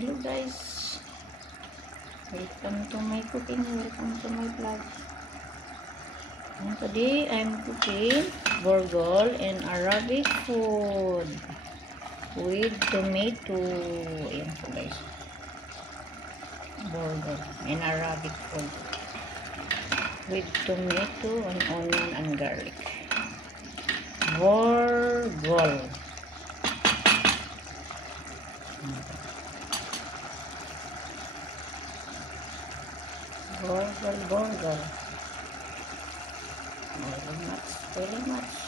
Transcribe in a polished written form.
Hello guys, welcome to my cooking, welcome to my vlog. And today I'm cooking burgol and Arabic food with tomato. Ayan po guys, burgol and Arabic food with tomato and onion and garlic. Burgol. Burgol. Very much.